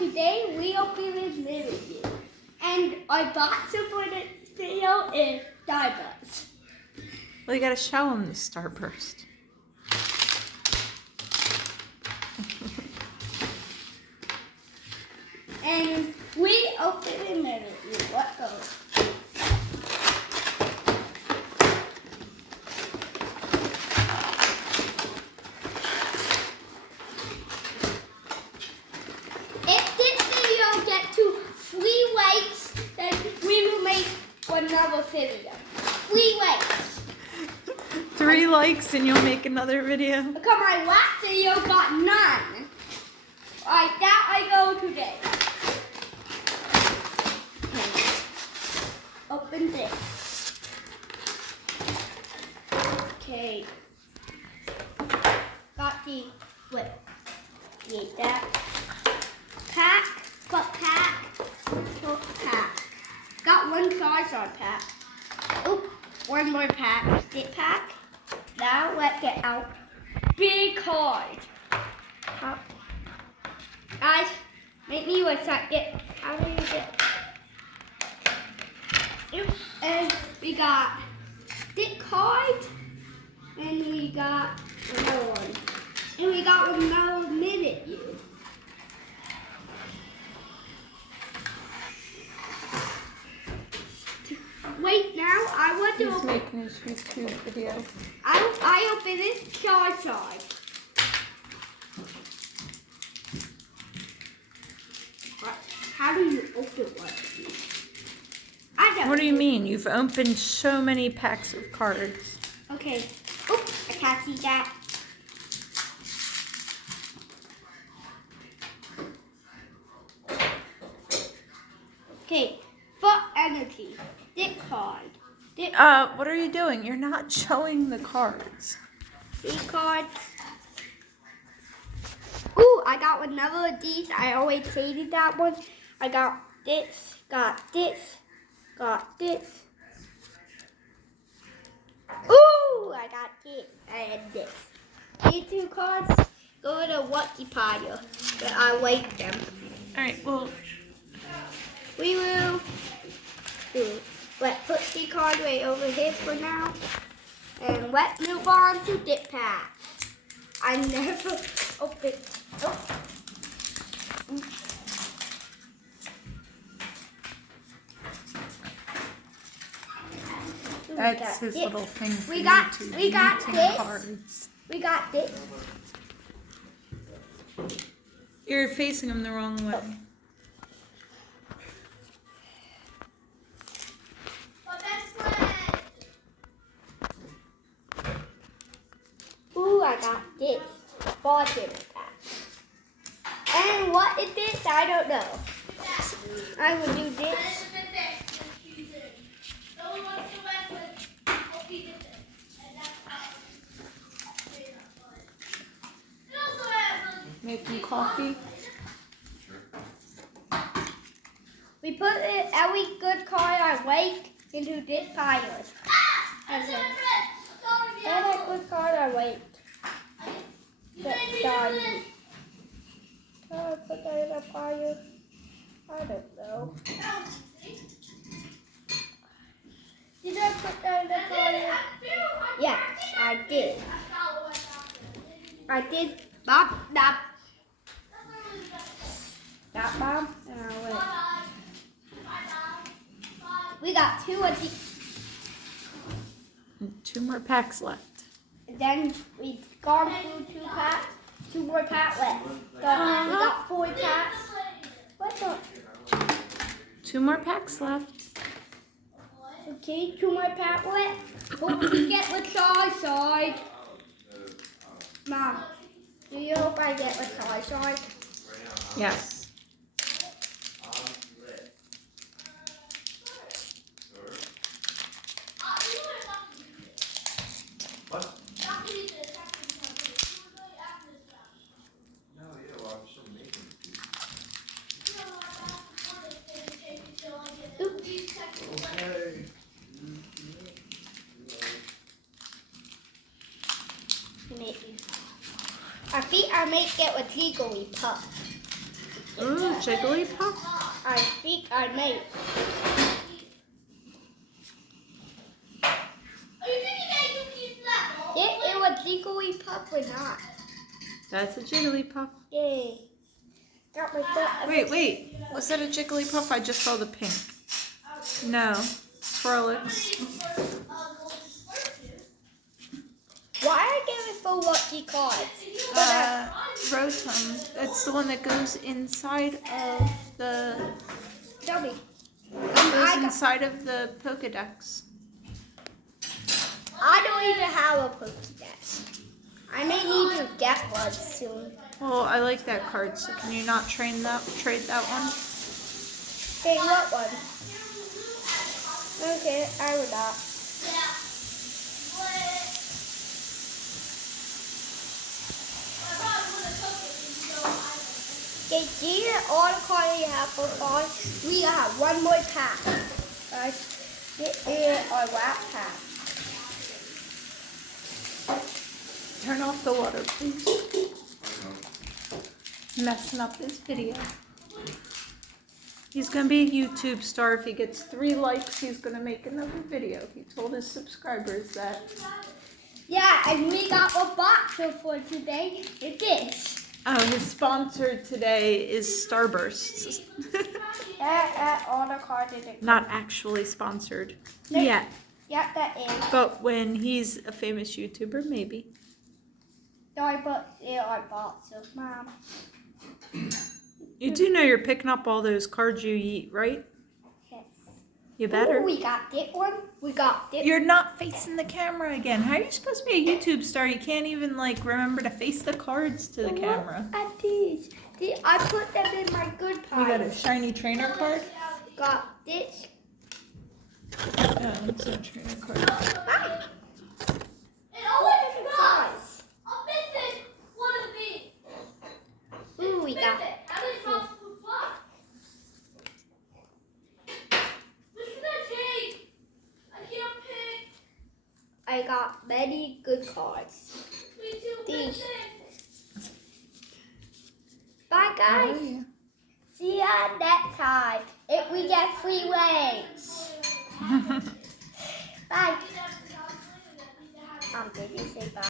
today we open this Mimikyu. And our box for this video is Starburst. Well, you gotta show them the Starburst. And we open the Mimikyu. What goes? If this video gets to 3 likes, then we will make another video. 3 likes. 3 likes and you'll make another video. Because my last video got none. Alright, that I go today. Okay. Open this. Okay. Got the flip. Need that. Pack. Got one size on pack. Oop. One more pack. Stick pack. Now let's get out. Big card. Guys, make me a second. How do you get? And we got stick card. And we got another one. And we got another Mimikyu. Wait, now I want to He's open. making his YouTube video. I open this side. How do you open one? What do you mean? You've opened so many packs of cards. Okay. Oh, I can't see that. Okay. For energy. Stick card. What are you doing? You're not showing the cards. These cards. Ooh, I got another of these. I always hated that one. I got this, got this. Ooh, I got this and this. These 2 cards go to Wacky Pile, but I like them. Alright, well, We will let's put the card right over here for now. And let's move on to dip pack. I never opened. Oh. that's his this. little thing for We got YouTube, this. cards. We got this. You're facing them the wrong way. Ooh, I got this. Bottom of that. And what is this? I don't know. I will do this. Making coffee. We put it, every good card I like into this pile. Every good card I like. That's dying. How do I put that in a pile? I don't know. Did I put that in a pile? Yes, I did. I did. Bop. That bomb, and I went. We got 2 of these. 2 more packs left. And then we gone through 2 packs. 2 more packs left. So we got 4 packs. What the? 2 more packs left. Okay, 2 more packs left. Hope we get the side. Mom, do you hope I get the side? Yes. Our feet are made get with legally puff. Ooh, Jigglypuff. I think I made. It was Jigglypuff or not? That's a Jigglypuff. Yay. Got my foot. Wait. Was that a Jigglypuff? I just saw the pink. No. Frolix. Why are I giving for lucky cards? Rotom. It's the one that goes inside of the... Tell me. Goes inside of the Pokedex. I don't even have a Pokedex. I may need to get one soon. Well, I like that card, so can you not trade that one? Okay, what one? Okay, I will not. Okay, these are all the cards you have for far. We have one more pack. Guys, this is our last pack. Turn off the water, please. Messing up this video. He's going to be a YouTube star. If he gets 3 likes, he's going to make another video. He told his subscribers that. Yeah, and we got a box for today. It's this. Oh, his sponsor today is Starbursts. All the cards in it. Not actually sponsored No. yet. Yeah, that is. But when he's a famous YouTuber, maybe. So I put it on box of Mom. You do know you're picking up all those cards you eat, right? Yes. You better. Ooh, we got this one. We got this. You're not facing the camera again. How are you supposed to be a YouTube star? You can't even remember to face the cards to the camera. At these. I put them in my good pile. You got a shiny trainer card? Got this. Oh, it's a trainer card. Hi. Ooh, we got it. I got many good cards. These. Bye, guys. Oh, yeah. See ya next time. If we get free waves. Bye. Did you say bye?